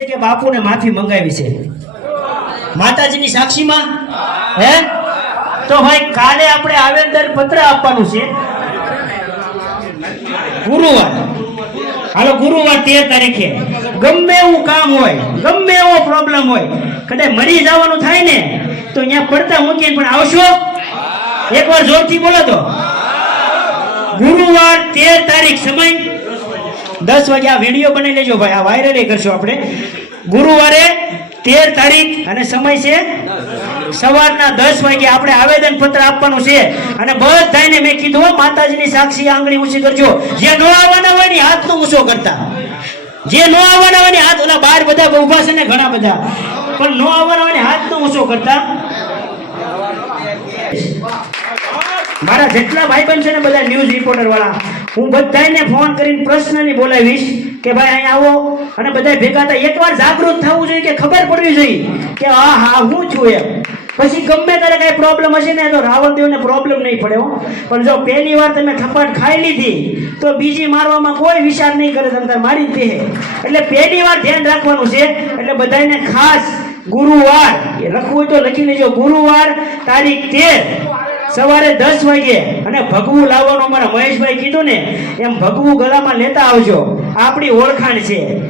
કે બાપુને માફી મંગાવી છે? માતાજીની સાક્ષીમાં? હે? તો ભાઈ, કાલે આપણે આવેદન પત્ર આપવાનું છે. ગુરુવાર. હાલો, ગુરુવાર તેર તારીખે. ગમે એવું કામ હોય, ગમે એવો પ્રોબ્લેમ હોય, કદાચ મરી જવાનું થાય ને, તો અહીંયા પડતા મૂકીને પણ આવશો? એકવાર જોરથી બોલો તો. ગુરુવાર તેર તારીખ સમય દસ વાગે આ વીડિયો બનાવી લેજો ભાઈ. આ વાયરલ કરશું આપણે. ગુરુવારે તેર તારીખ અને સમય છે સવારના દસ વાગે આપણે આવેદન પત્ર આપવાનું છે. અને બધાને મેં કીધું માતાજીની સાક્ષી આંગળી ઊંચી કરજો. જે નો આવવાના હોય ને હાથનો ઊંચો કરતા. જે નો આવવાના હોય ને હાથ, ઓલા બાર બધા ઊભા છે ને ઘણા બધા. પણ નો આવવાના હોય ને હાથનો ઊંચો કરતા. મારા જેટલા ભાઈ ભાઈબંધ છે ને બધા ન્યૂઝ રિપોર્ટર વાળા હું બધાને ફોન કરીને પર્સનલી બોલાવીશ કે ભાઈ અહીંયા આવો. અને બધા ભેગા થાય. એકવાર જાગૃત થવું જોઈએ કે ખબર પડવી જોઈએ કે હા હા હું છું એમ. પછી ગમે ત્યારે કઈ પ્રોબ્લેમ હશે ને, તો રાવણ દેવને પ્રોબ્લેમ નહીં પડે પણ જો પહેલી વાર તમે થપ્પડ ખાઈ લીધી, તો બીજી મારવામાં કોઈ વિચાર નહીં કરે, તમે મારી જ દે એટલે પહેલી વાર ધ્યાન રાખવાનું છે. એટલે બધાને ખાસ ગુરુવાર, એ લખવું હોય તો લખી લેજો, ગુરુવાર તારીખ તેર. સવારે દસ વાગે અને ભગવું લાવવાનું અમારા મહેશભાઈ કીધું ને, એમ ભગવું ગળામાં લેતા આવજો. આપણી ઓળખાણ છે.